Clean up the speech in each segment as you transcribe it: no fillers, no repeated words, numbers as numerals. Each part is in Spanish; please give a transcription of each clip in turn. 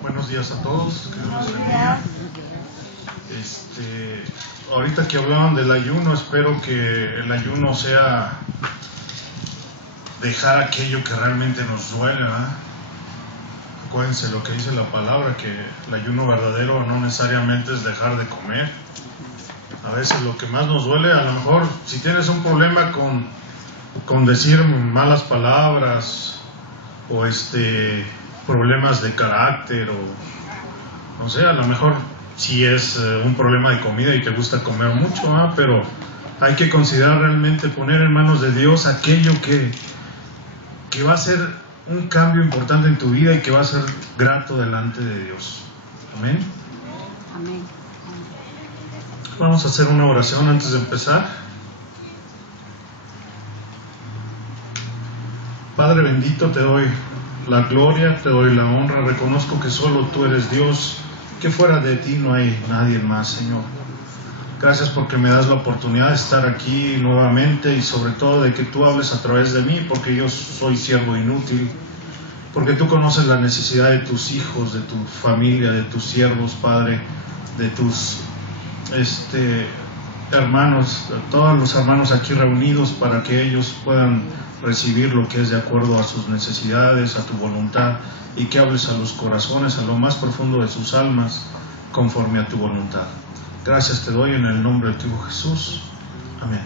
Buenos días a todos, que Dios los bendiga. Ahorita que hablaban del ayuno, espero que el ayuno sea dejar aquello que realmente nos duele, ¿verdad? Acuérdense lo que dice la palabra, que el ayuno verdadero no necesariamente es dejar de comer. A veces lo que más nos duele, a lo mejor si tienes un problema con decir malas palabras o problemas de carácter o no sé, a lo mejor si es un problema de comida y te gusta comer mucho, pero hay que considerar realmente poner en manos de Dios aquello que va a ser un cambio importante en tu vida y que va a ser grato delante de Dios. Amén. Amén. Vamos a hacer una oración antes de empezar. Padre bendito, te doy la gloria, te doy la honra, reconozco que solo tú eres Dios, que fuera de ti no hay nadie más, Señor. Gracias porque me das la oportunidad de estar aquí nuevamente y sobre todo de que tú hables a través de mí, porque yo soy siervo inútil, porque tú conoces la necesidad de tus hijos, de tu familia, de tus siervos, Padre, de tus hermanos, todos los hermanos aquí reunidos para que ellos puedan recibir lo que es de acuerdo a sus necesidades, a tu voluntad, y que hables a los corazones, a lo más profundo de sus almas, conforme a tu voluntad. Gracias te doy en el nombre de tu Hijo Jesús. Amén.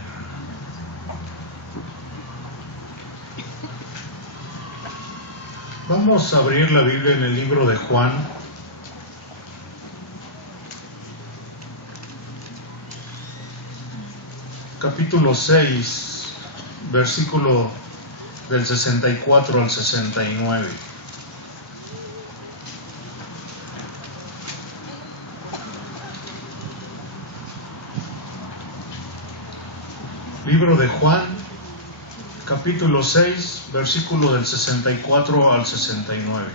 Vamos a abrir la Biblia en el libro de Juan. Capítulo 6, versículo del 64 al 69. Libro de Juan, capítulo 6, versículo del 64 al 69.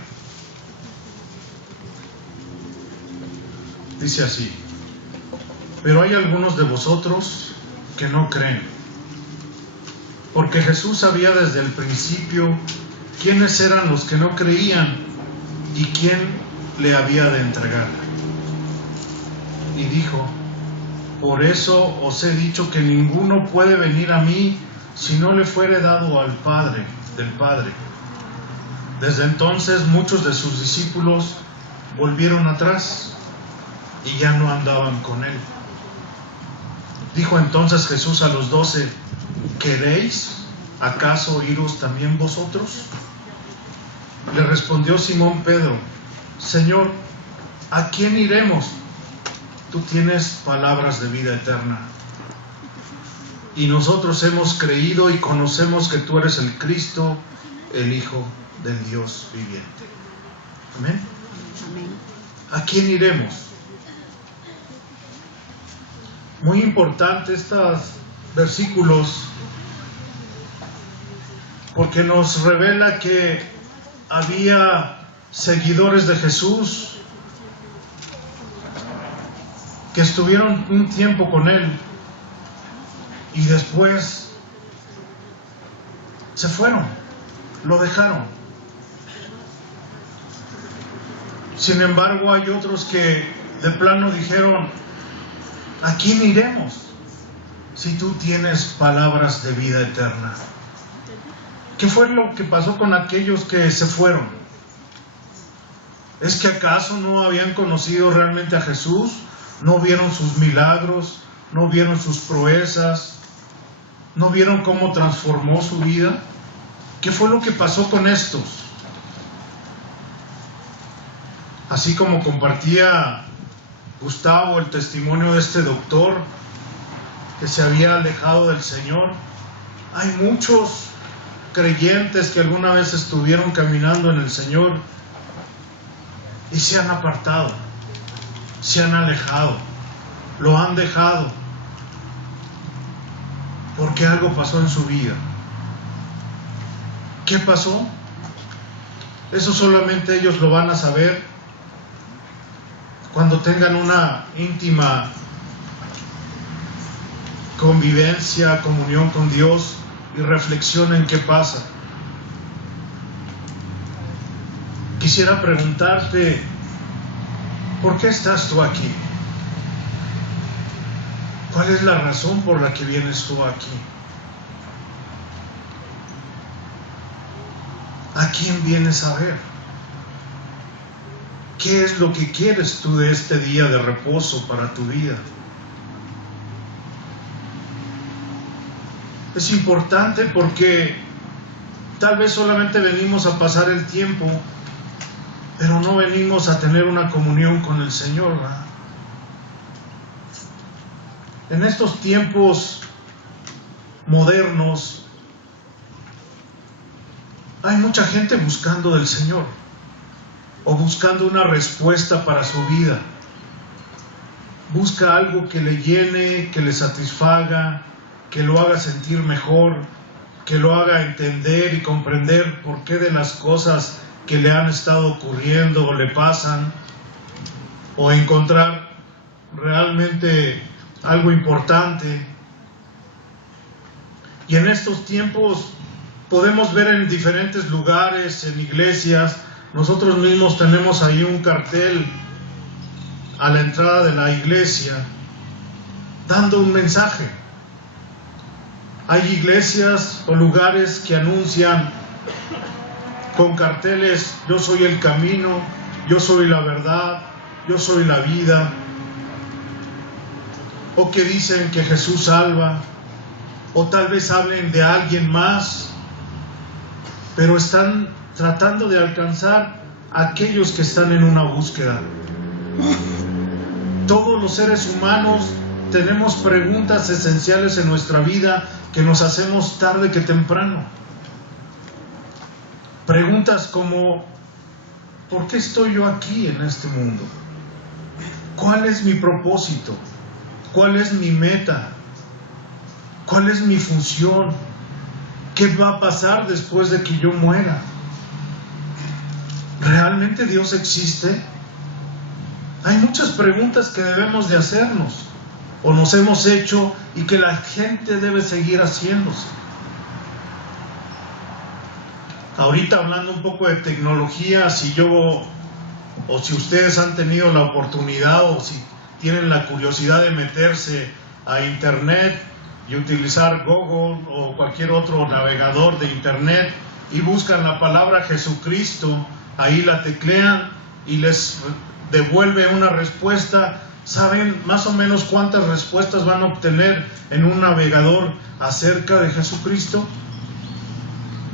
Dice así: pero hay algunos de vosotros que no creen, porque Jesús sabía desde el principio quiénes eran los que no creían y quién le había de entregar. Y dijo: por eso os he dicho que ninguno puede venir a mí si no le fuere dado al Padre, del Padre. Desde entonces muchos de sus discípulos volvieron atrás y ya no andaban con él. Dijo entonces Jesús a los 12: ¿queréis acaso iros también vosotros? Le respondió Simón Pedro: Señor, ¿a quién iremos? Tú tienes palabras de vida eterna. Y nosotros hemos creído y conocemos que tú eres el Cristo, el Hijo del Dios viviente. Amén. Amén. ¿A quién iremos? Muy importante estos versículos, porque nos revela que había seguidores de Jesús que estuvieron un tiempo con él y después se fueron, lo dejaron. Sin embargo, hay otros que de plano dijeron: ¿a quién iremos si tú tienes palabras de vida eterna? ¿Qué fue lo que pasó con aquellos que se fueron? ¿Es que acaso no habían conocido realmente a Jesús? ¿No vieron sus milagros? ¿No vieron sus proezas? ¿No vieron cómo transformó su vida? ¿Qué fue lo que pasó con estos? Así como compartía Gustavo el testimonio de este doctor que se había alejado del Señor, hay muchos creyentes que alguna vez estuvieron caminando en el Señor y se han apartado, se han alejado, lo han dejado, porque algo pasó en su vida. ¿Qué pasó? Eso solamente ellos lo van a saber cuando tengan una íntima convivencia, comunión con Dios y reflexionen qué pasa. Quisiera preguntarte, ¿por qué estás tú aquí? ¿Cuál es la razón por la que vienes tú aquí? ¿A quién vienes a ver? ¿Qué es lo que quieres tú de este día de reposo para tu vida? Es importante porque tal vez solamente venimos a pasar el tiempo, pero no venimos a tener una comunión con el Señor, ¿verdad? En estos tiempos modernos hay mucha gente buscando del Señor o buscando una respuesta para su vida. Busca algo que le llene, que le satisfaga, que lo haga sentir mejor, que lo haga entender y comprender por qué de las cosas que le han estado ocurriendo o le pasan, o encontrar realmente algo importante. Y en estos tiempos podemos ver en diferentes lugares, en iglesias, nosotros mismos tenemos ahí un cartel a la entrada de la iglesia dando un mensaje. Hay iglesias o lugares que anuncian con carteles: yo soy el camino, yo soy la verdad, yo soy la vida. O que dicen que Jesús salva, o tal vez hablen de alguien más, pero están tratando de alcanzar a aquellos que están en una búsqueda. Todos los seres humanos tenemos preguntas esenciales en nuestra vida que nos hacemos tarde que temprano. Preguntas como: ¿por qué estoy yo aquí en este mundo? ¿Cuál es mi propósito? ¿Cuál es mi meta? ¿Cuál es mi función? ¿Qué va a pasar después de que yo muera? ¿Realmente Dios existe? Hay muchas preguntas que debemos de hacernos o nos hemos hecho y que la gente debe seguir haciéndose. Ahorita, hablando un poco de tecnología, si ustedes han tenido la oportunidad o si tienen la curiosidad de meterse a internet y utilizar Google o cualquier otro navegador de internet y buscan la palabra Jesucristo, ahí la teclean y les devuelve una respuesta. ¿Saben más o menos cuántas respuestas van a obtener en un navegador acerca de Jesucristo?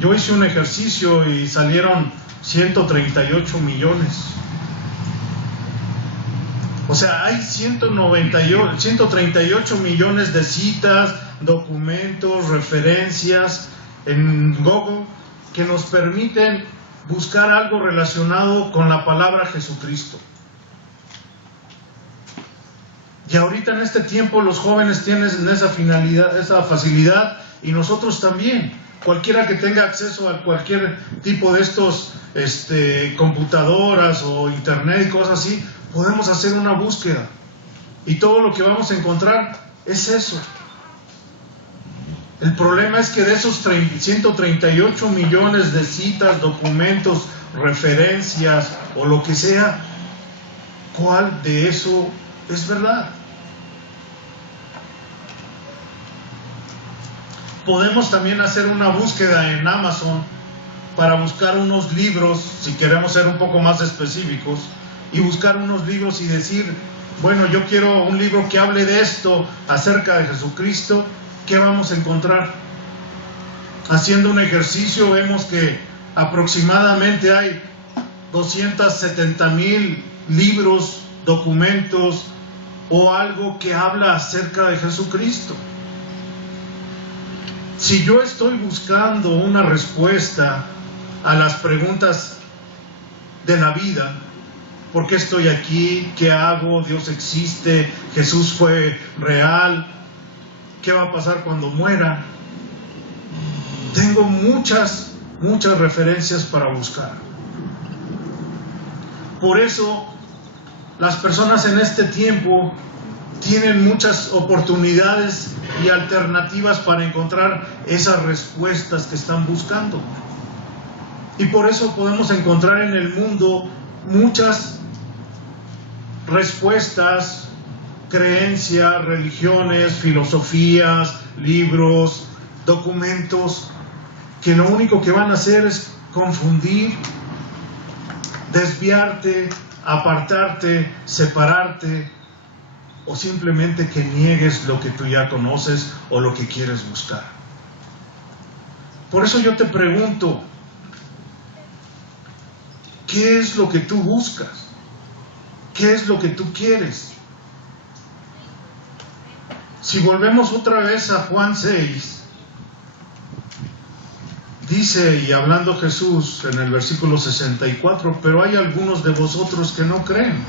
Yo hice un ejercicio y salieron 138 millones. O sea, hay 138 millones de citas, documentos, referencias en Google que nos permiten buscar algo relacionado con la palabra Jesucristo. Y ahorita en este tiempo los jóvenes tienen esa facilidad, y nosotros también. Cualquiera que tenga acceso a cualquier tipo de estos computadoras o internet y cosas así, podemos hacer una búsqueda. Y todo lo que vamos a encontrar es eso. El problema es que de esos 138 millones de citas, documentos, referencias o lo que sea, ¿cuál de eso es verdad? Podemos también hacer una búsqueda en Amazon para buscar unos libros, si queremos ser un poco más específicos, y buscar unos libros y decir: bueno, yo quiero un libro que hable de esto acerca de Jesucristo, ¿qué vamos a encontrar? Haciendo un ejercicio vemos que aproximadamente hay 270,000 libros, documentos o algo que habla acerca de Jesucristo. Si yo estoy buscando una respuesta a las preguntas de la vida, ¿por qué estoy aquí? ¿Qué hago? ¿Dios existe? ¿Jesús fue real? ¿Qué va a pasar cuando muera? Tengo muchas referencias para buscar. Por eso, las personas en este tiempo tienen muchas oportunidades y alternativas para encontrar esas respuestas que están buscando. Y por eso podemos encontrar en el mundo muchas respuestas, creencias, religiones, filosofías, libros, documentos, que lo único que van a hacer es confundir, desviarte, apartarte, separarte, o simplemente que niegues lo que tú ya conoces o lo que quieres buscar. Por eso yo te pregunto, ¿qué es lo que tú buscas? ¿Qué es lo que tú quieres? Si volvemos otra vez a Juan 6, dice, y hablando Jesús en el versículo 64, pero hay algunos de vosotros que no creen.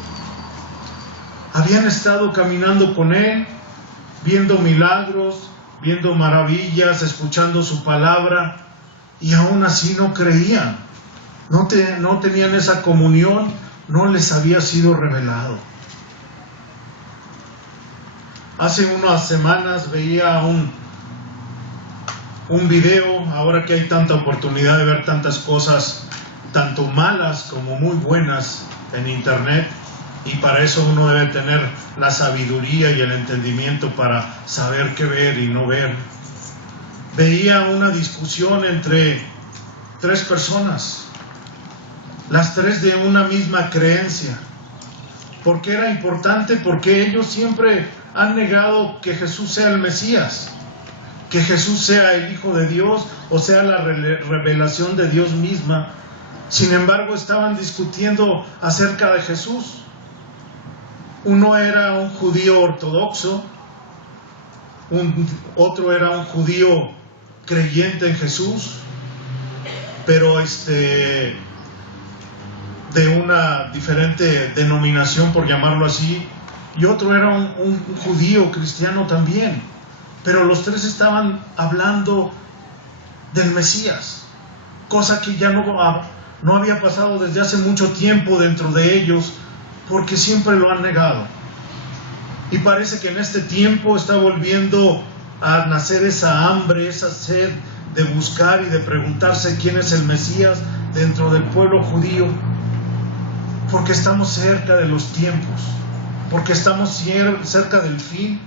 Habían estado caminando con Él, viendo milagros, viendo maravillas, escuchando su palabra, y aún así no creían. No tenían esa comunión, no les había sido revelado. Hace unas semanas veía un video, ahora que hay tanta oportunidad de ver tantas cosas, tanto malas como muy buenas en internet, y para eso uno debe tener la sabiduría y el entendimiento para saber qué ver y no ver. Veía una discusión entre 3 personas, las 3 de una misma creencia. ¿Por qué era importante? Porque ellos siempre han negado que Jesús sea el Mesías, que Jesús sea el Hijo de Dios, o sea la revelación de Dios misma. Sin embargo, estaban discutiendo acerca de Jesús. Uno era un judío ortodoxo, otro era un judío creyente en Jesús, pero de una diferente denominación, por llamarlo así, y otro era un judío cristiano también, pero los 3 estaban hablando del Mesías, cosa que ya no había pasado desde hace mucho tiempo dentro de ellos, porque siempre lo han negado. Y parece que en este tiempo está volviendo a nacer esa hambre, esa sed de buscar y de preguntarse quién es el Mesías dentro del pueblo judío, porque estamos cerca de los tiempos, porque estamos cerca del fin,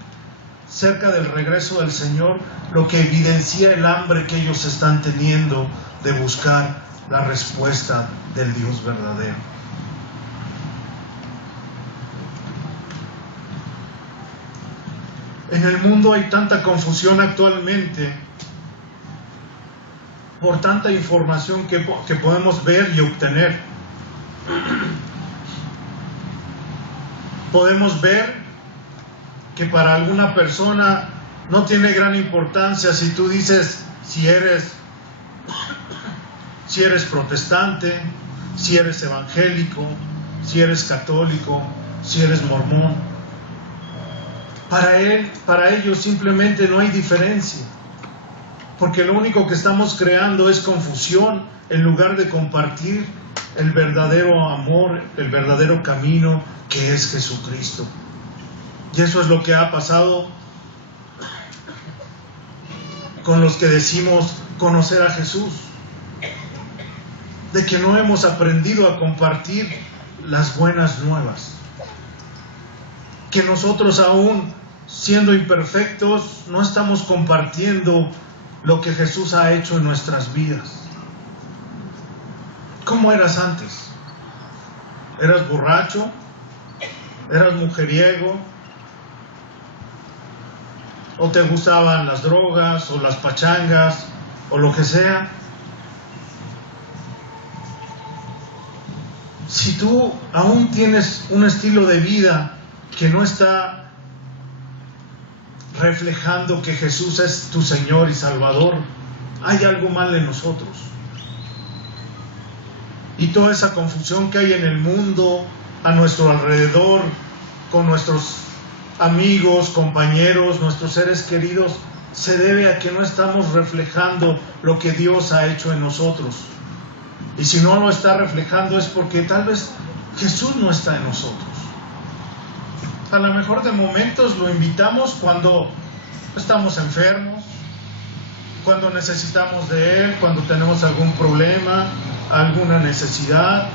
cerca del regreso del Señor, lo que evidencia el hambre que ellos están teniendo de buscar la respuesta del Dios verdadero. En el mundo hay tanta confusión actualmente por tanta información que podemos ver y obtener. Podemos ver que para alguna persona no tiene gran importancia si tú dices si eres protestante, si eres evangélico, si eres católico, si eres mormón. Para ellos simplemente no hay diferencia, porque lo único que estamos creando es confusión en lugar de compartir el verdadero amor, el verdadero camino que es Jesucristo. Y eso es lo que ha pasado con los que decimos conocer a Jesús, de que no hemos aprendido a compartir las buenas nuevas, que nosotros aún siendo imperfectos no estamos compartiendo lo que Jesús ha hecho en nuestras vidas. ¿Cómo eras antes? ¿Eras borracho? ¿Eras mujeriego? o te gustaban las drogas o las pachangas o lo que sea. Si tú aún tienes un estilo de vida que no está reflejando que Jesús es tu Señor y Salvador, hay algo mal en nosotros. Y toda esa confusión que hay en el mundo, a nuestro alrededor, con nuestros amigos, compañeros, nuestros seres queridos, se debe a que no estamos reflejando lo que Dios ha hecho en nosotros. Y si no lo está reflejando es porque tal vez Jesús no está en nosotros. A lo mejor de momentos lo invitamos cuando estamos enfermos, cuando necesitamos de Él, cuando tenemos algún problema, alguna necesidad,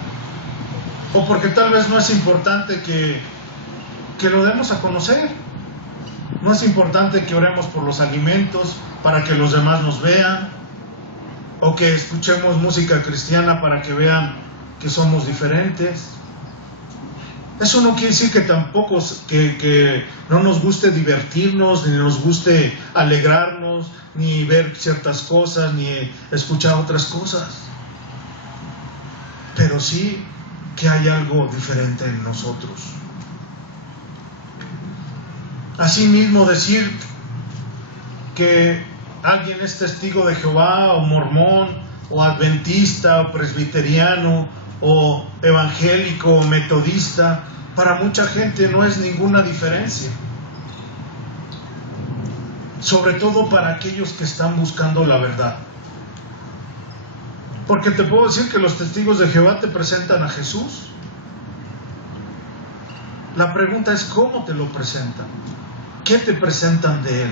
o porque tal vez no es importante que lo demos a conocer. No es importante que oremos por los alimentos para que los demás nos vean, o que escuchemos música cristiana para que vean que somos diferentes. Eso no quiere decir que tampoco que no nos guste divertirnos, ni nos guste alegrarnos, ni ver ciertas cosas, ni escuchar otras cosas. Pero sí que hay algo diferente en nosotros. Asimismo, decir que alguien es testigo de Jehová, o mormón, o adventista, o presbiteriano, o evangélico, o metodista, para mucha gente no es ninguna diferencia. Sobre todo para aquellos que están buscando la verdad. Porque te puedo decir que los testigos de Jehová te presentan a Jesús. La pregunta es ¿cómo te lo presentan? ¿Qué te presentan de Él?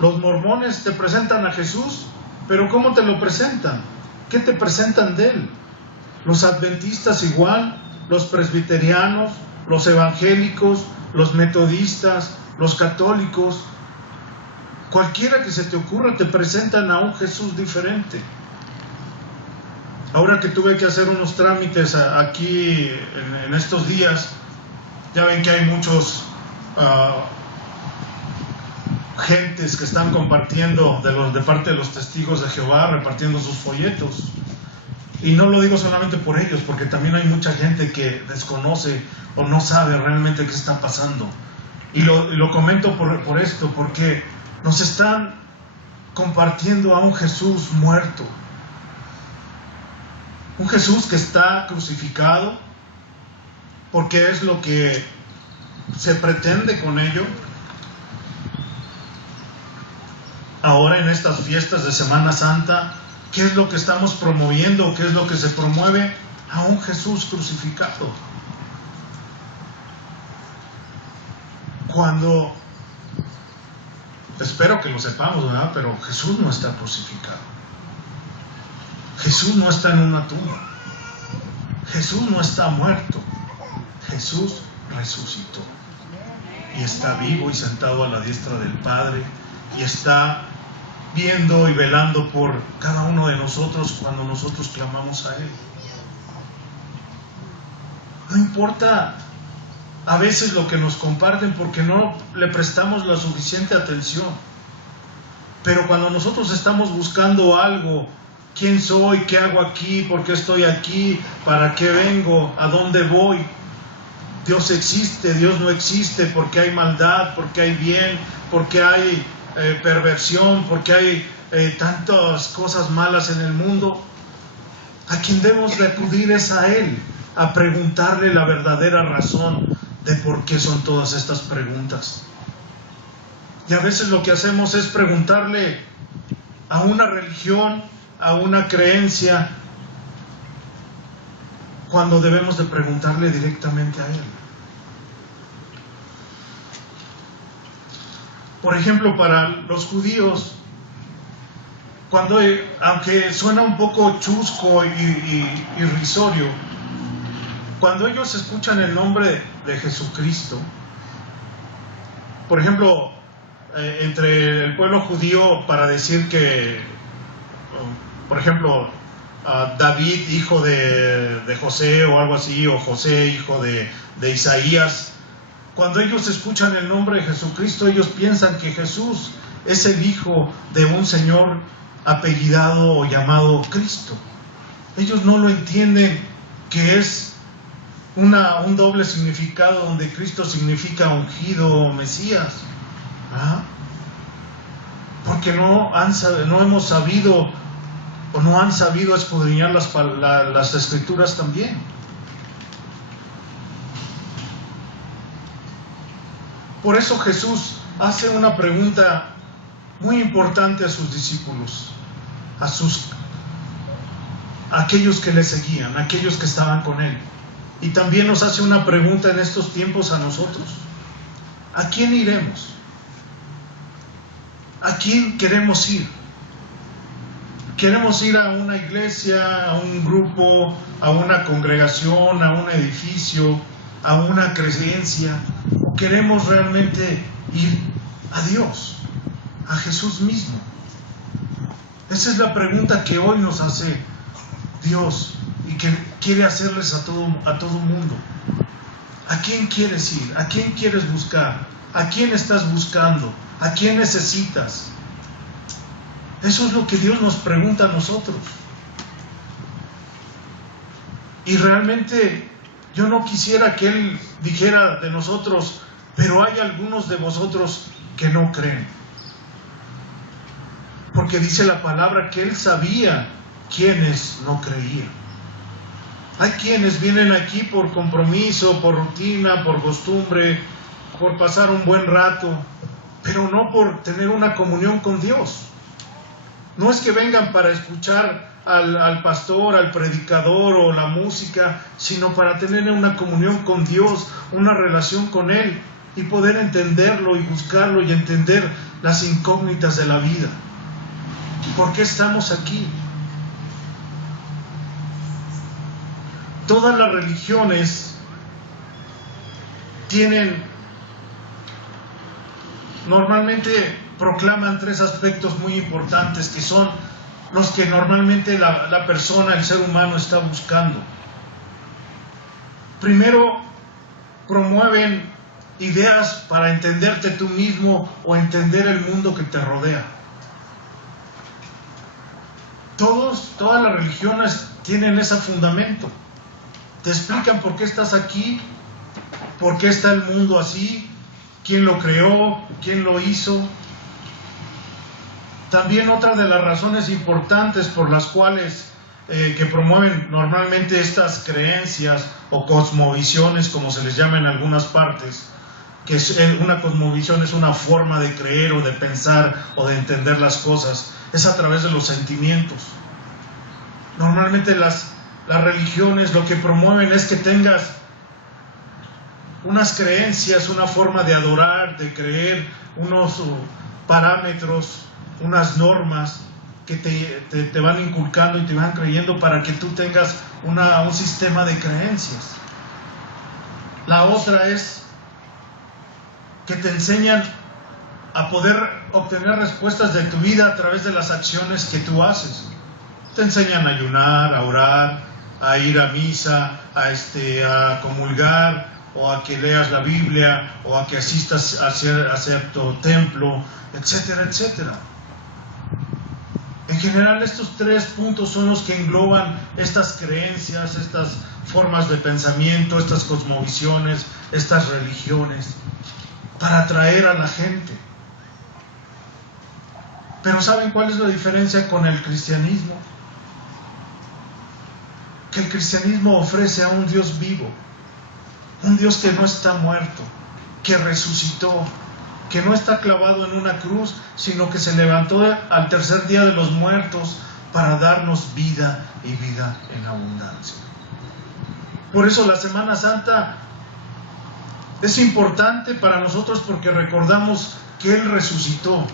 Los mormones te presentan a Jesús, pero ¿cómo te lo presentan? ¿Qué te presentan de Él? Los adventistas igual, los presbiterianos, los evangélicos, los metodistas, los católicos, cualquiera que se te ocurra, te presentan a un Jesús diferente. Ahora que tuve que hacer unos trámites aquí en estos días, ya ven que hay muchos gentes que están compartiendo de parte de los testigos de Jehová, repartiendo sus folletos. Y no lo digo solamente por ellos, porque también hay mucha gente que desconoce o no sabe realmente qué está pasando. Y lo comento por esto, porque nos están compartiendo a un Jesús muerto. Un Jesús que está crucificado, porque es lo que se pretende con ello. Ahora en estas fiestas de Semana Santa, ¿qué es lo que estamos promoviendo? ¿Qué es lo que se promueve? A un Jesús crucificado. Cuando, espero que lo sepamos, ¿verdad? Pero Jesús no está crucificado. Jesús no está en una tumba. Jesús no está muerto. Jesús resucitó. Y está vivo y sentado a la diestra del Padre. Y está viendo y velando por cada uno de nosotros cuando nosotros clamamos a Él. No importa a veces lo que nos comparten porque no le prestamos la suficiente atención. Pero cuando nosotros estamos buscando algo, ¿quién soy? ¿Qué hago aquí? ¿Por qué estoy aquí? ¿Para qué vengo? ¿A dónde voy? Dios existe, Dios no existe, porque hay maldad, porque hay bien, porque hay perversión, porque hay tantas cosas malas en el mundo. A quien debemos de acudir es a Él, a preguntarle la verdadera razón de por qué son todas estas preguntas. Y a veces lo que hacemos es preguntarle a una religión, a una creencia, cuando debemos de preguntarle directamente a Él. Por ejemplo, para los judíos, aunque suena un poco chusco y irrisorio, cuando ellos escuchan el nombre de Jesucristo, por ejemplo, entre el pueblo judío, para decir que, por ejemplo, David, hijo de José o algo así, o José, hijo de Isaías, Cuando ellos escuchan el nombre de Jesucristo, ellos piensan que Jesús es el hijo de un Señor apellidado o llamado Cristo. Ellos no lo entienden, que es un doble significado, donde Cristo significa ungido o Mesías. ¿Ah? Porque no hemos sabido o no han sabido escudriñar las Escrituras también. Por eso Jesús hace una pregunta muy importante a sus discípulos, a aquellos que le seguían, a aquellos que estaban con él. Y también nos hace una pregunta en estos tiempos a nosotros: ¿a quién iremos? ¿A quién queremos ir? ¿Queremos ir a una iglesia, a un grupo, a una congregación, a un edificio, a una creencia? ¿O queremos realmente ir a Dios, a Jesús mismo? Esa es la pregunta que hoy nos hace Dios y que quiere hacerles a todo mundo. ¿A quién quieres ir? ¿A quién quieres buscar? ¿A quién estás buscando? ¿A quién necesitas? Eso es lo que Dios nos pregunta a nosotros. Y realmente yo no quisiera que Él dijera de nosotros: pero hay algunos de vosotros que no creen. Porque dice la palabra que Él sabía quiénes no creían. Hay quienes vienen aquí por compromiso, por rutina, por costumbre, por pasar un buen rato, pero no por tener una comunión con Dios. No es que vengan para escuchar al pastor, al predicador o la música, sino para tener una comunión con Dios, una relación con Él y poder entenderlo y buscarlo y entender las incógnitas de la vida. ¿Por qué estamos aquí? Todas las religiones normalmente proclaman tres aspectos muy importantes, que son los que normalmente la persona, el ser humano, está buscando. Primero, promueven ideas para entenderte tú mismo o entender el mundo que te rodea. Todas las religiones tienen ese fundamento. Te explican por qué estás aquí, por qué está el mundo así, quién lo creó, quién lo hizo. También otra de las razones importantes por las cuales que promueven normalmente estas creencias o cosmovisiones, como se les llama en algunas partes, que una cosmovisión es una forma de creer o de pensar o de entender las cosas, es a través de los sentimientos. Normalmente las religiones lo que promueven es que tengas unas creencias, una forma de adorar, de creer, unos parámetros, unas normas que te van inculcando y te van creyendo para que tú tengas un sistema de creencias. La otra es que te enseñan a poder obtener respuestas de tu vida a través de las acciones que tú haces. Te enseñan a ayunar, a orar, a ir a misa, a comulgar, o a que leas la Biblia, o a que asistas a cierto templo, etcétera, etcétera. En general, estos tres puntos son los que engloban estas creencias, estas formas de pensamiento, estas cosmovisiones, estas religiones, para atraer a la gente. Pero ¿saben cuál es la diferencia con el cristianismo? Que el cristianismo ofrece a un Dios vivo, un Dios que no está muerto, que resucitó, que no está clavado en una cruz, sino que se levantó al tercer día de los muertos para darnos vida y vida en abundancia. Por eso la Semana Santa es importante para nosotros, porque recordamos que Él resucitó.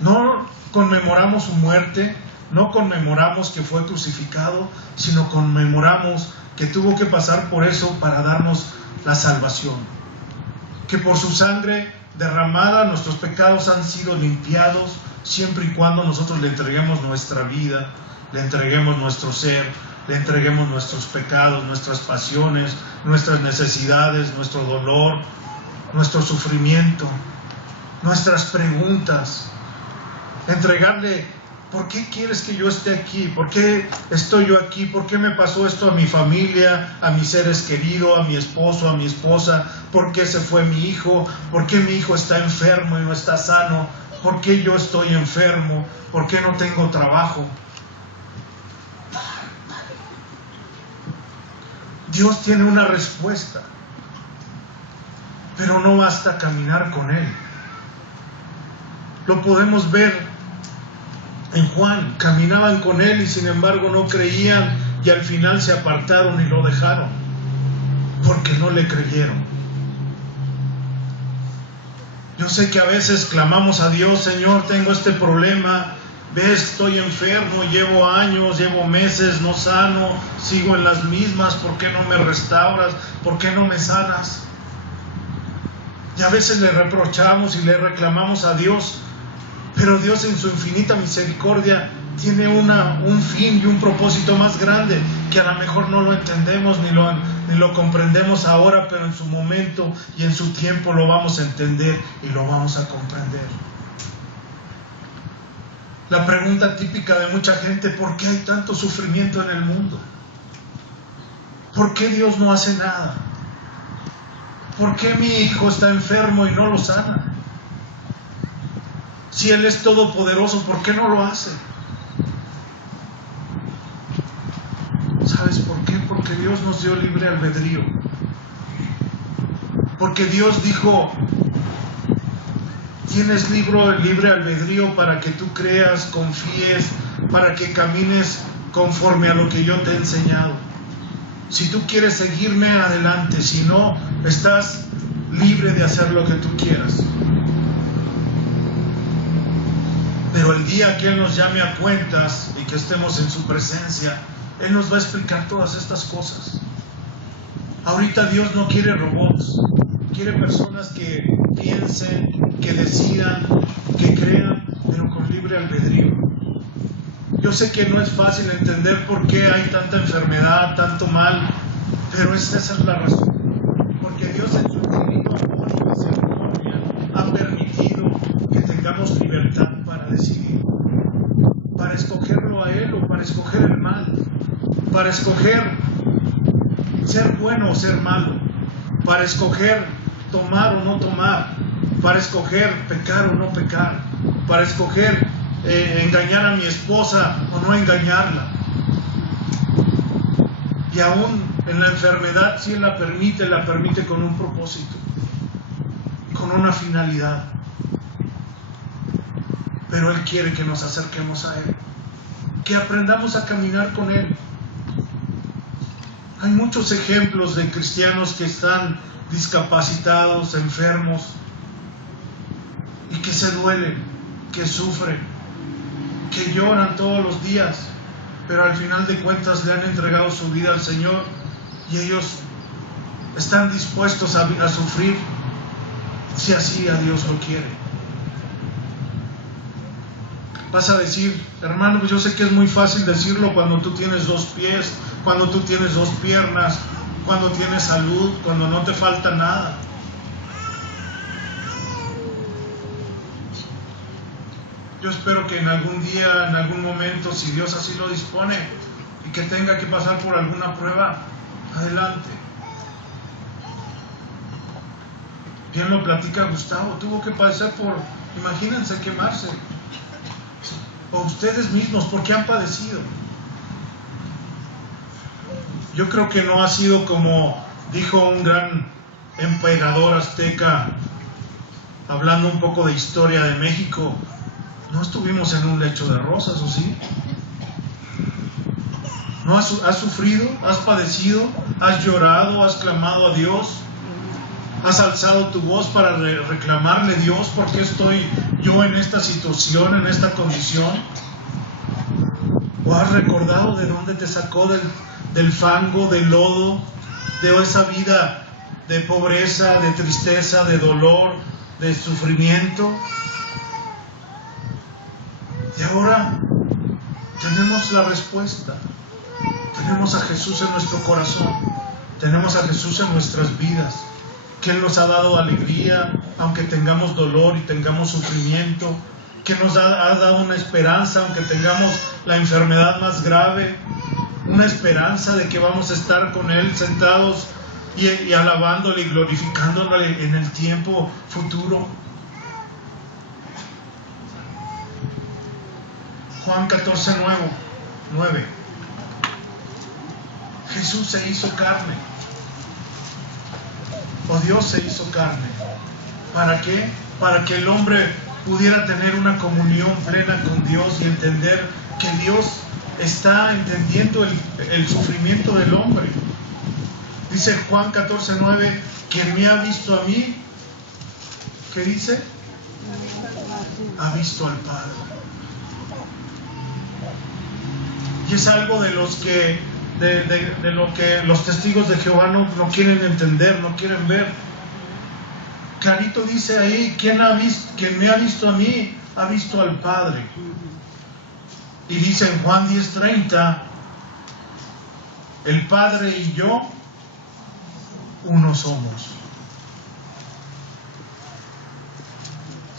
No conmemoramos su muerte, no conmemoramos que fue crucificado, sino conmemoramos que tuvo que pasar por eso para darnos la salvación. Que por su sangre derramada nuestros pecados han sido limpiados, siempre y cuando nosotros le entreguemos nuestra vida, le entreguemos nuestro ser, le entreguemos nuestros pecados, nuestras pasiones, nuestras necesidades, nuestro dolor, nuestro sufrimiento, nuestras preguntas, entregarle: ¿por qué quieres que yo esté aquí? ¿Por qué estoy yo aquí? ¿Por qué me pasó esto a mi familia, a mis seres queridos, a mi esposo, a mi esposa? ¿Por qué se fue mi hijo? ¿Por qué mi hijo está enfermo y no está sano? ¿Por qué yo estoy enfermo? ¿Por qué no tengo trabajo? Dios tiene una respuesta, pero no basta caminar con Él. Lo podemos ver en Juan. Caminaban con Él y sin embargo no creían, y al final se apartaron y lo dejaron porque no le creyeron. Yo sé que a veces clamamos a Dios: Señor, tengo este problema, ves, estoy enfermo, llevo años, llevo meses no sano, sigo en las mismas, ¿por qué no me restauras? ¿Por qué no me sanas? Y a veces le reprochamos y le reclamamos a Dios, pero Dios en su infinita misericordia tiene un fin y un propósito más grande, que a lo mejor no lo entendemos ni lo comprendemos ahora, pero en su momento y en su tiempo lo vamos a entender y lo vamos a comprender. La pregunta típica de mucha gente: ¿por qué hay tanto sufrimiento en el mundo? ¿Por qué Dios no hace nada? ¿Por qué mi hijo está enfermo y no lo sana? Si Él es todopoderoso, ¿por qué no lo hace? ¿Sabes por qué? Porque Dios nos dio libre albedrío. Porque Dios dijo: tienes libre albedrío para que tú creas, confíes, para que camines conforme a lo que yo te he enseñado. Si tú quieres seguirme, adelante. Si no, estás libre de hacer lo que tú quieras. Pero el día que Él nos llame a cuentas y que estemos en su presencia, Él nos va a explicar todas estas cosas. Ahorita Dios no quiere robots, quiere personas que piensen, que decidan, que crean, pero con libre albedrío. Yo sé que no es fácil entender por qué hay tanta enfermedad, tanto mal, pero esa es la razón. Porque Dios en su infinito amor y misericordia ha permitido que tengamos libertad para decidir, para escogerlo a Él o para escoger el mal, para escoger ser bueno o ser malo, para escoger tomar o no tomar, para escoger pecar o no pecar, para escoger engañar a mi esposa o no engañarla. Y aún en la enfermedad, si Él la permite con un propósito, con una finalidad. Pero Él quiere que nos acerquemos a Él, que aprendamos a caminar con Él. Hay muchos ejemplos de cristianos que están discapacitados, enfermos, y que se duelen, que sufren, que lloran todos los días, pero al final de cuentas le han entregado su vida al Señor y ellos están dispuestos a sufrir si así a Dios lo quiere. Vas a decir: hermano, pues yo sé que es muy fácil decirlo cuando tú tienes 2 pies, cuando tú tienes 2 piernas, cuando tienes salud, cuando no te falta nada. Yo espero que en algún día, en algún momento, si Dios así lo dispone, y que tenga que pasar por alguna prueba, adelante. Bien lo platica Gustavo, tuvo que padecer por, imagínense, quemarse. O ustedes mismos, ¿por qué han padecido? Yo creo que no ha sido como dijo un gran emperador azteca, hablando un poco de historia de México: no estuvimos en un lecho de rosas, ¿o sí? ¿No has sufrido? ¿Has padecido? ¿Has llorado? ¿Has clamado a Dios? ¿Has alzado tu voz para reclamarle: Dios, ¿por qué estoy yo en esta situación, en esta condición? ¿O has recordado de dónde te sacó del fango, del lodo, de esa vida de pobreza, de tristeza, de dolor, de sufrimiento? Y ahora tenemos la respuesta. Tenemos a Jesús en nuestro corazón. Tenemos a Jesús en nuestras vidas, que Él nos ha dado alegría, aunque tengamos dolor y tengamos sufrimiento, que nos ha dado una esperanza, aunque tengamos la enfermedad más grave, una esperanza de que vamos a estar con Él sentados y alabándole y glorificándole en el tiempo futuro. Juan 14:9. Jesús se hizo carne, o Dios se hizo carne. ¿Para qué? Para que el hombre pudiera tener una comunión plena con Dios y entender que Dios está entendiendo el sufrimiento del hombre. Dice Juan 14:9, que me ha visto a mí, ¿qué dice? Ha visto al Padre. Y es algo de los que de lo que los testigos de Jehová no quieren entender, no quieren ver. Clarito dice ahí, quien me ha visto a mí, ha visto al Padre. Y dice en Juan 10:30, el Padre y yo uno somos.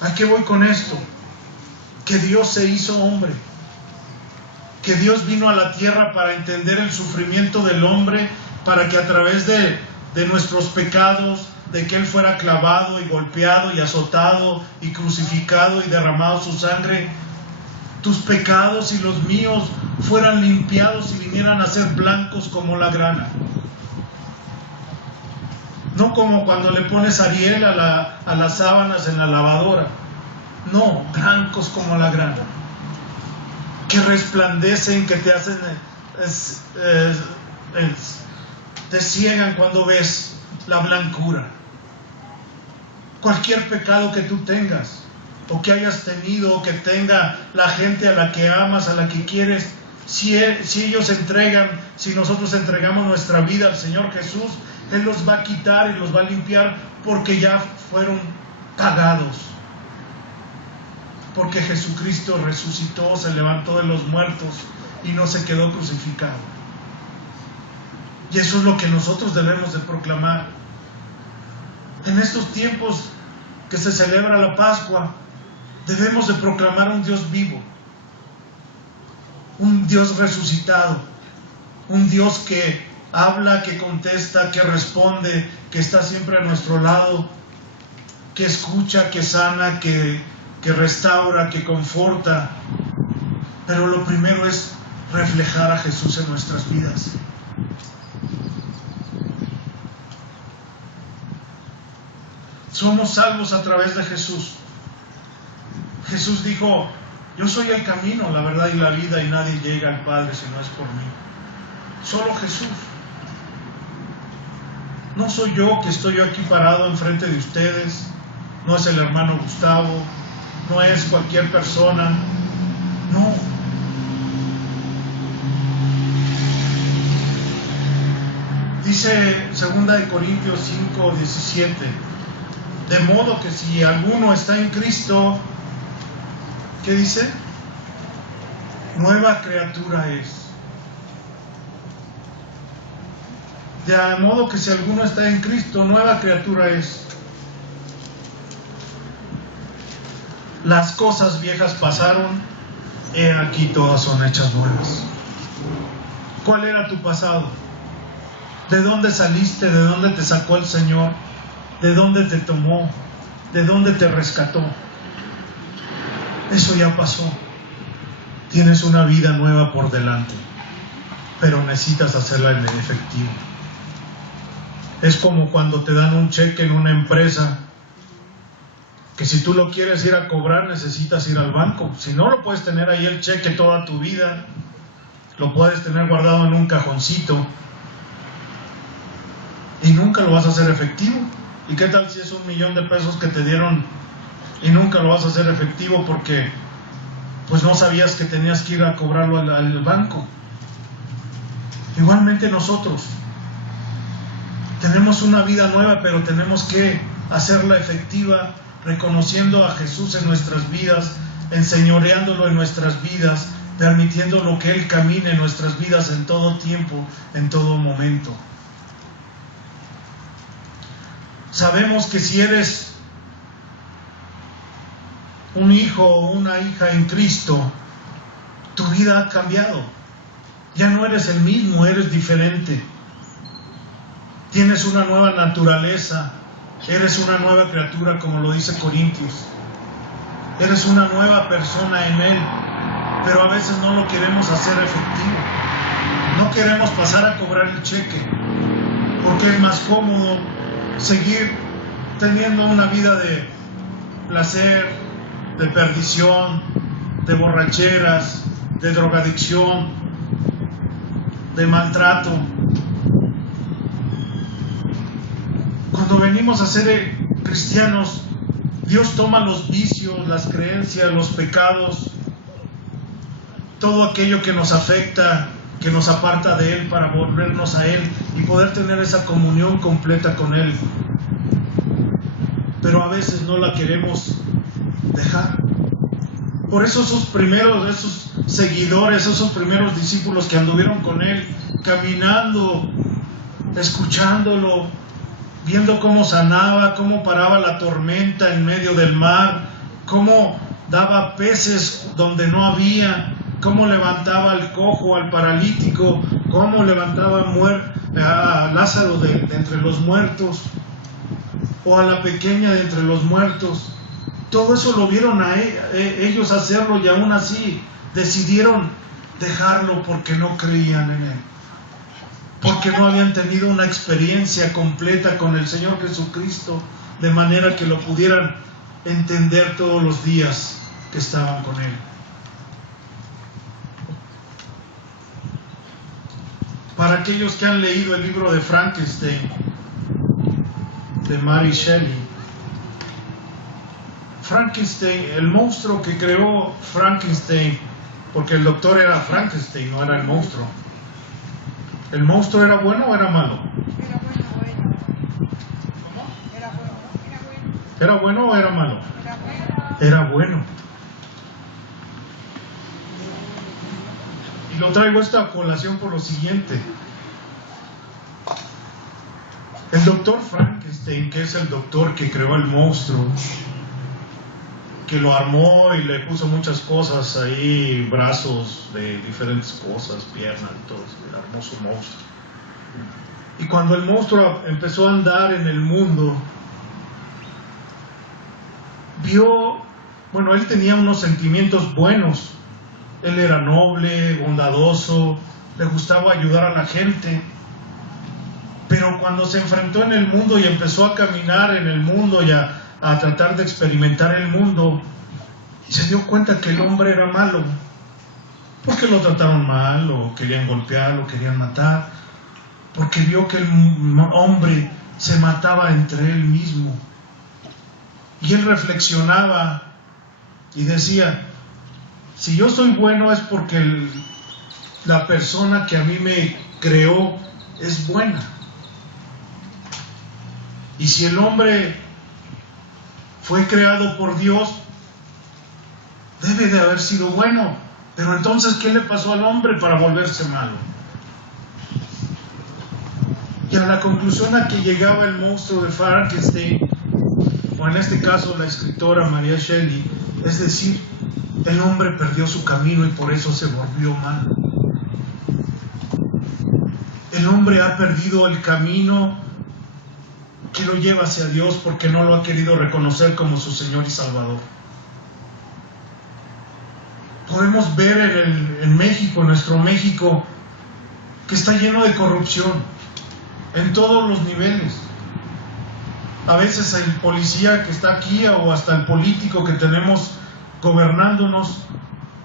¿A qué voy con esto? Que Dios se hizo hombre, que Dios vino a la tierra para entender el sufrimiento del hombre, para que a través de nuestros pecados, de que Él fuera clavado y golpeado y azotado y crucificado y derramado su sangre, tus pecados y los míos fueran limpiados y vinieran a ser blancos como la grana. No como cuando le pones Ariel a las sábanas en la lavadora. No, blancos como la grana, que resplandecen, que te hacen te ciegan cuando ves la blancura. Cualquier pecado que tú tengas, o que hayas tenido, o que tenga la gente a la que amas, a la que quieres, si ellos entregan, si nosotros entregamos nuestra vida al Señor Jesús, Él los va a quitar y los va a limpiar, porque ya fueron pagados. Porque Jesucristo resucitó, se levantó de los muertos y no se quedó crucificado. Y eso es lo que nosotros debemos de proclamar. En estos tiempos que se celebra la Pascua, debemos de proclamar un Dios vivo, un Dios resucitado, un Dios que habla, que contesta, que responde, que está siempre a nuestro lado, que escucha, que sana, que restaura, que conforta. Pero lo primero es reflejar a Jesús en nuestras vidas. Somos salvos a través de Jesús. Jesús dijo, yo soy el camino, la verdad y la vida, y nadie llega al Padre si no es por mí. Solo Jesús. No soy yo que estoy aquí parado enfrente de ustedes, no es el hermano Gustavo, no es cualquier persona, no. Dice 2 Corintios 5:17, de modo que si alguno está en Cristo, ¿qué dice? Nueva criatura es. De modo que si alguno está en Cristo, nueva criatura es. Las cosas viejas pasaron, he aquí todas son hechas nuevas. ¿Cuál era tu pasado? ¿De dónde saliste? ¿De dónde te sacó el Señor? ¿De dónde te tomó? ¿De dónde te rescató? Eso ya pasó. Tienes una vida nueva por delante, pero necesitas hacerla en efectivo. Es como cuando te dan un cheque en una empresa, que si tú lo quieres ir a cobrar, necesitas ir al banco. Si no, lo puedes tener ahí el cheque toda tu vida, lo puedes tener guardado en un cajoncito y nunca lo vas a hacer efectivo. ¿Y qué tal si es $1,000,000 que te dieron y nunca lo vas a hacer efectivo porque pues no sabías que tenías que ir a cobrarlo al banco? Igualmente nosotros tenemos una vida nueva, pero tenemos que hacerla efectiva, reconociendo a Jesús en nuestras vidas, enseñoreándolo en nuestras vidas, permitiendo lo que Él camine en nuestras vidas en todo tiempo, en todo momento. Sabemos que si eres un hijo o una hija en Cristo, tu vida ha cambiado. Ya no eres el mismo, eres diferente. Tienes una nueva naturaleza, eres una nueva criatura, como lo dice Corintios. Eres una nueva persona en Él, pero a veces no lo queremos hacer efectivo. No queremos pasar a cobrar el cheque, porque es más cómodo seguir teniendo una vida de placer, de perdición, de borracheras, de drogadicción, de maltrato. Cuando venimos a ser cristianos, Dios toma los vicios, las creencias, los pecados, todo aquello que nos afecta, que nos aparta de Él, para volvernos a Él y poder tener esa comunión completa con Él. Pero a veces no la queremos dejar. Por eso esos seguidores, esos primeros discípulos que anduvieron con Él, caminando, escuchándolo, viendo cómo sanaba, cómo paraba la tormenta en medio del mar, cómo daba peces donde no había, cómo levantaba al cojo, al paralítico, cómo levantaba a Lázaro de entre los muertos, o a la pequeña de entre los muertos. Todo eso lo vieron a ellos hacerlo, y aún así decidieron dejarlo porque no creían en Él, porque no habían tenido una experiencia completa con el Señor Jesucristo, de manera que lo pudieran entender todos los días que estaban con Él. Para aquellos que han leído el libro de Frankenstein, de Mary Shelley, Frankenstein, el monstruo que creó Frankenstein, porque el doctor era Frankenstein, no era el monstruo. ¿El monstruo era bueno o era malo? ¿Era bueno o era malo? Era bueno. Y lo traigo esta colación por lo siguiente. El doctor Frankenstein, que es el doctor que creó el monstruo, que lo armó y le puso muchas cosas ahí, brazos de diferentes cosas, piernas, todo, armó su monstruo. Y cuando el monstruo empezó a andar en el mundo, él tenía unos sentimientos buenos. Él era noble, bondadoso, le gustaba ayudar a la gente. Pero cuando se enfrentó en el mundo y empezó a caminar en el mundo y a tratar de experimentar el mundo, se dio cuenta que el hombre era malo, porque lo trataron mal, o querían golpear, o querían matar, porque vio que el hombre se mataba entre él mismo. Y él reflexionaba y decía: si yo soy bueno es porque la persona que a mí me creó es buena. Y si el hombre fue creado por Dios, debe de haber sido bueno. Pero entonces, ¿qué le pasó al hombre para volverse malo? Y a la conclusión a que llegaba el monstruo de Frankenstein, o en este caso la escritora Mary Shelley, es decir, el hombre perdió su camino y por eso se volvió malo. El hombre ha perdido el camino que lo lleva hacia Dios porque no lo ha querido reconocer como su Señor y Salvador. Podemos ver en México, en nuestro México, que está lleno de corrupción en todos los niveles. A veces el policía que está aquí, o hasta el político que tenemos gobernándonos,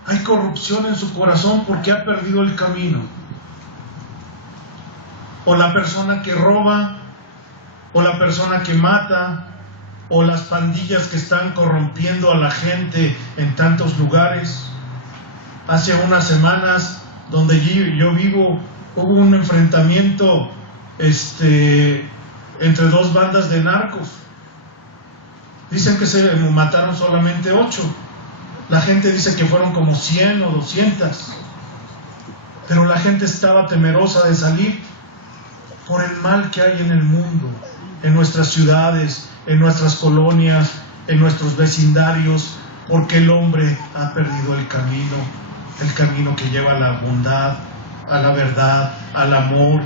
hay corrupción en su corazón porque ha perdido el camino. O la persona que roba, o la persona que mata, o las pandillas que están corrompiendo a la gente en tantos lugares. Hace unas semanas, donde yo vivo, hubo un enfrentamiento entre dos bandas de narcos. Dicen que se mataron solamente 8. La gente dice que fueron como 100 o 200. Pero la gente estaba temerosa de salir por el mal que hay en el mundo. en nuestras ciudades, en nuestras colonias, en nuestros vecindarios, porque el hombre ha perdido el camino que lleva a la bondad, a la verdad, al amor,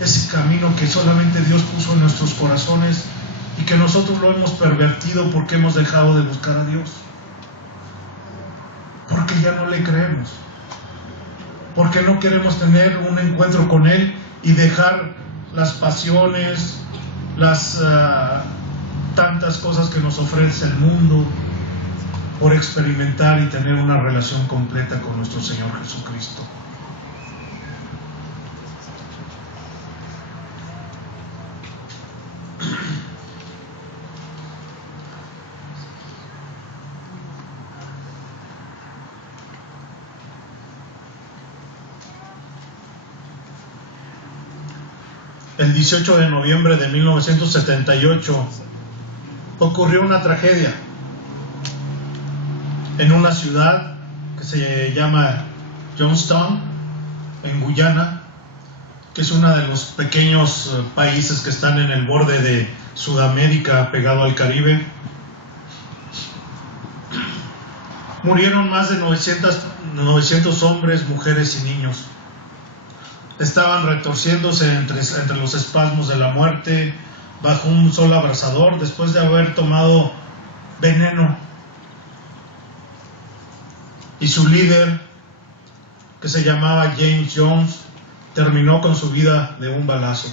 ese camino que solamente Dios puso en nuestros corazones y que nosotros lo hemos pervertido porque hemos dejado de buscar a Dios, porque ya no le creemos, porque no queremos tener un encuentro con Él y dejar las pasiones, las tantas cosas que nos ofrece el mundo, por experimentar y tener una relación completa con nuestro Señor Jesucristo. El 18 de noviembre de 1978 ocurrió una tragedia en una ciudad que se llama Johnstown, en Guyana, que es uno de los pequeños países que están en el borde de Sudamérica, pegado al Caribe. Murieron más de 900 hombres, mujeres y niños. Estaban retorciéndose entre los espasmos de la muerte, bajo un sol abrasador, después de haber tomado veneno. Y su líder, que se llamaba James Jones, terminó con su vida de un balazo.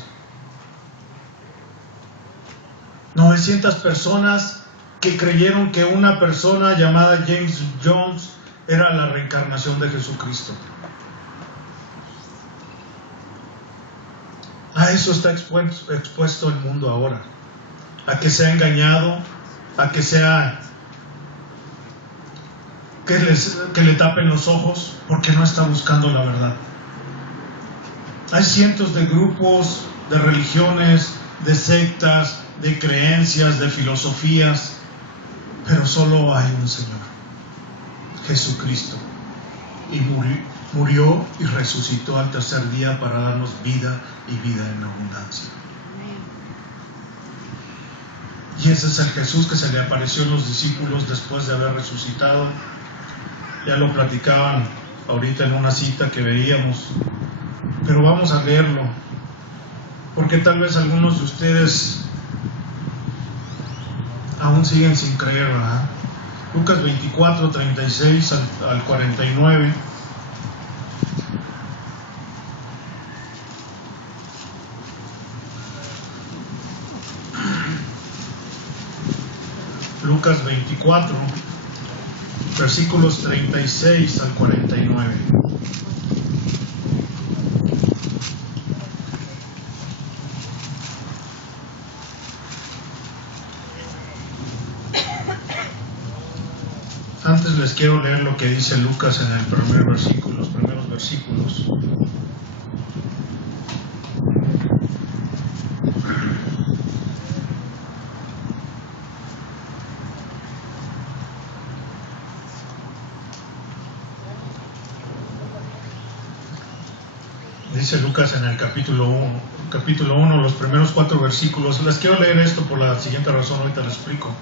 900 personas que creyeron que una persona llamada James Jones era la reencarnación de Jesucristo. A eso está expuesto el mundo ahora, a que sea engañado, a que sea que le tapen los ojos porque no está buscando la verdad. Hay cientos de grupos, de religiones, de sectas, de creencias, de filosofías, pero solo hay un Señor, Jesucristo, y murió y resucitó al tercer día para darnos vida y vida en abundancia. Y ese es el Jesús que se le apareció a los discípulos después de haber resucitado. Ya lo platicaban ahorita en una cita que veíamos, pero vamos a leerlo, porque tal vez algunos de ustedes aún siguen sin creer, ¿verdad? Lucas 24, 36 al 49. Lucas 24, versículos 36 al 49. Antes les quiero leer lo que dice Lucas en el primer versículo, los primeros versículos. Dice Lucas en el capítulo 1, los primeros 4 versículos. Les quiero leer esto por la siguiente razón, ahorita les explico.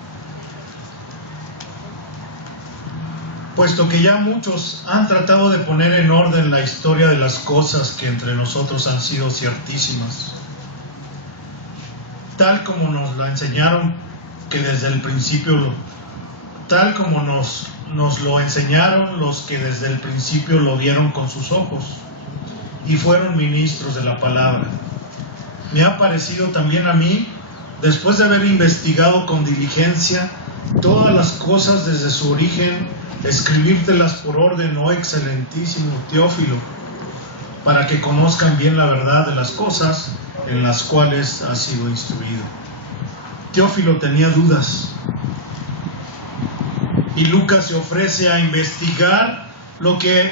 Puesto que ya muchos han tratado de poner en orden la historia de las cosas que entre nosotros han sido ciertísimas, tal como nos la enseñaron que desde el principio, tal como nos lo enseñaron los que desde el principio lo vieron con sus ojos y fueron ministros de la palabra. Me ha parecido también a mí, después de haber investigado con diligencia todas las cosas desde su origen, escribírtelas por orden, oh excelentísimo Teófilo, para que conozcan bien la verdad de las cosas en las cuales has sido instruido. Teófilo tenía dudas, y Lucas se ofrece a investigar lo que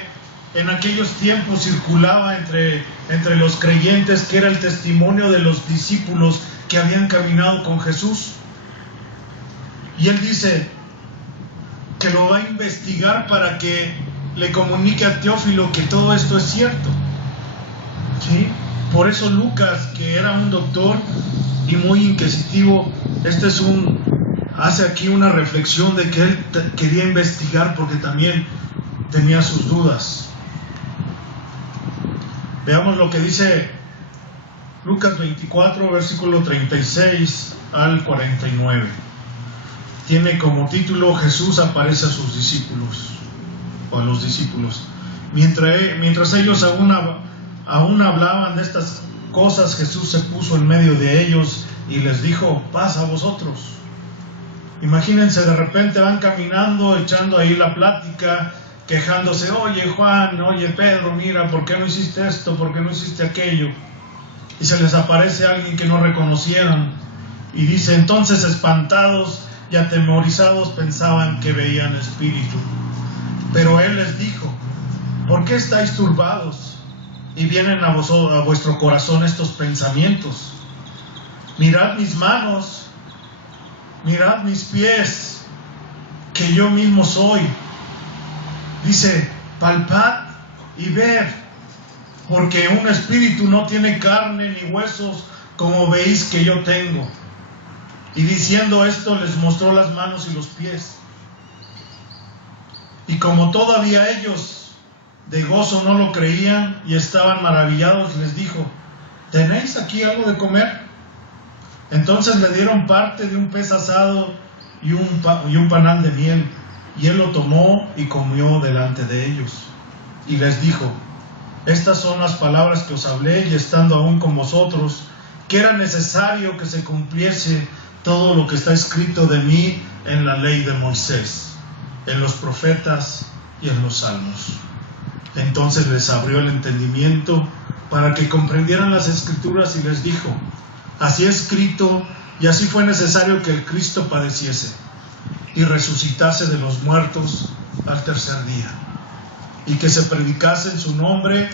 en aquellos tiempos circulaba entre los creyentes, que era el testimonio de los discípulos que habían caminado con Jesús. Y él dice que lo va a investigar para que le comunique a Teófilo que todo esto es cierto, ¿sí? Por eso Lucas, que era un doctor y muy inquisitivo, hace aquí una reflexión de que él quería investigar porque también tenía sus dudas. Veamos lo que dice Lucas 24, versículo 36 al 49. Tiene como título: Jesús aparece a sus discípulos, o a los discípulos. Mientras ellos aún hablaban de estas cosas, Jesús se puso en medio de ellos y les dijo: paz a vosotros. Imagínense, de repente van caminando, echando ahí la plática, quejándose: oye Juan, oye Pedro, mira, ¿por qué no hiciste esto? ¿Por qué no hiciste aquello? Y se les aparece alguien que no reconocieron y dice: entonces, espantados y atemorizados, pensaban que veían espíritu. Pero él les dijo: ¿por qué estáis turbados y vienen a vuestro corazón estos pensamientos? Mirad mis manos, mirad mis pies, que yo mismo soy. Dice: palpad y ved, porque un espíritu no tiene carne ni huesos, como veis que yo tengo. Y diciendo esto, les mostró las manos y los pies. Y como todavía ellos de gozo no lo creían y estaban maravillados, les dijo: ¿tenéis aquí algo de comer? Entonces le dieron parte de un pez asado y un panal de miel, y él lo tomó y comió delante de ellos. Y les dijo: estas son las palabras que os hablé, y estando aún con vosotros, que era necesario que se cumpliese todo lo que está escrito de mí en la ley de Moisés, en los profetas y en los salmos. Entonces les abrió el entendimiento para que comprendieran las escrituras, y les dijo: así escrito, y así fue necesario que el Cristo padeciese y resucitase de los muertos al tercer día, y que se predicase en su nombre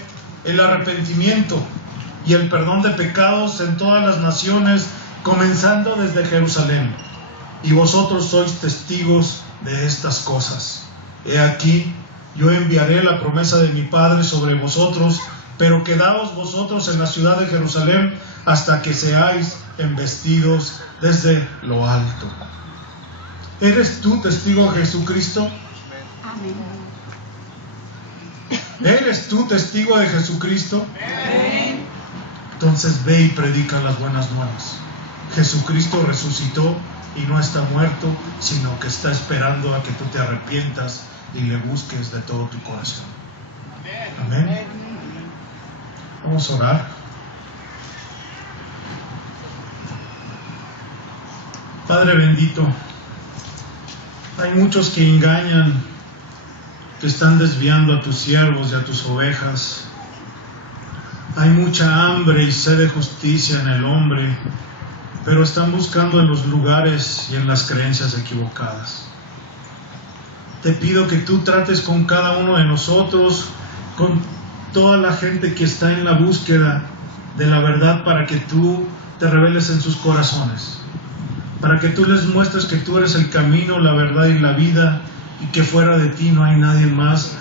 el arrepentimiento y el perdón de pecados en todas las naciones, comenzando desde Jerusalén. Y vosotros sois testigos de estas cosas. He aquí, yo enviaré la promesa de mi Padre sobre vosotros, pero quedaos vosotros en la ciudad de Jerusalén hasta que seáis embestidos desde lo alto. ¿Eres tú testigo de Jesucristo? Amén. ¿Eres tú testigo de Jesucristo? Amén. Entonces ve y predica las buenas nuevas. Jesucristo resucitó y no está muerto, sino que está esperando a que tú te arrepientas y le busques de todo tu corazón. Amén. Vamos a orar. Padre bendito, hay muchos que engañan, que están desviando a tus siervos y a tus ovejas. Hay mucha hambre y sed de justicia en el hombre, pero están buscando en los lugares y en las creencias equivocadas. Te pido que tú trates con cada uno de nosotros, con toda la gente que está en la búsqueda de la verdad, para que tú te reveles en sus corazones, para que tú les muestres que tú eres el camino, la verdad y la vida, y que fuera de ti no hay nadie más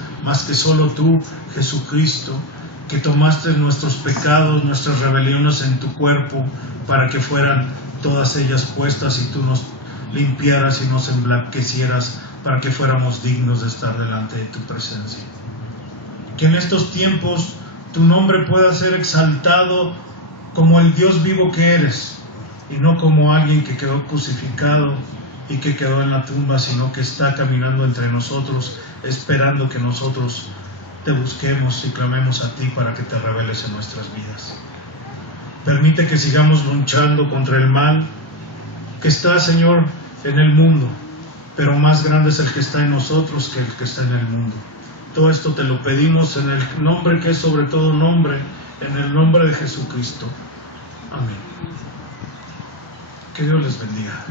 que solo tú, Jesucristo, que tomaste nuestros pecados, nuestras rebeliones en tu cuerpo, para que fueran todas ellas puestas y tú nos limpiaras y nos emblanquecieras, para que fuéramos dignos de estar delante de tu presencia. Que en estos tiempos tu nombre pueda ser exaltado como el Dios vivo que eres, y no como alguien que quedó crucificado y que quedó en la tumba, sino que está caminando entre nosotros, esperando que nosotros te busquemos y clamemos a ti para que te reveles en nuestras vidas. Permite que sigamos luchando contra el mal que está, Señor, en el mundo, pero más grande es el que está en nosotros que el que está en el mundo. Todo esto te lo pedimos en el nombre que es sobre todo nombre, en el nombre de Jesucristo. Amén. Que Dios les bendiga.